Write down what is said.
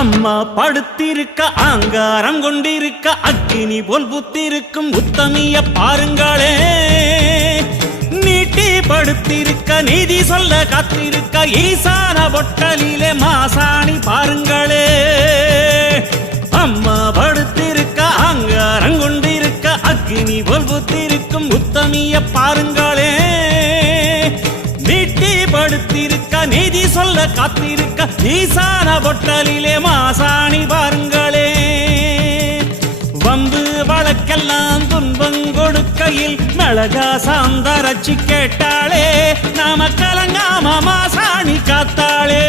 அம்மா படுத்திருக்க ஆங்காரம் கொண்டிருக்க அக்கினி போல் புத்திருக்கும் உத்தமிய பாருங்களே. நீட்டி படுத்திருக்க நீதி சொல்ல காத்திருக்க ஈசான பொட்டலிலே மாசாணி பாருங்களே. அம்மா படுத்திருக்க ஆங்காரம் கொண்டிருக்க அக்கினி போல் புத்திருக்கும் உத்தமிய பாருங்களே. நீட்டி படுத்திருக்க நீதி சொல்ல காத்திருக்க ஈசான பொட்டலிலே மாசாணி பாருங்களே. வம்பு வழக்கெல்லாம் துன்பம் கொடுக்கையில் மிளகா சாந்தரட்சி கேட்டாளே. நாம கலங்காம மாசாணி காத்தாளே.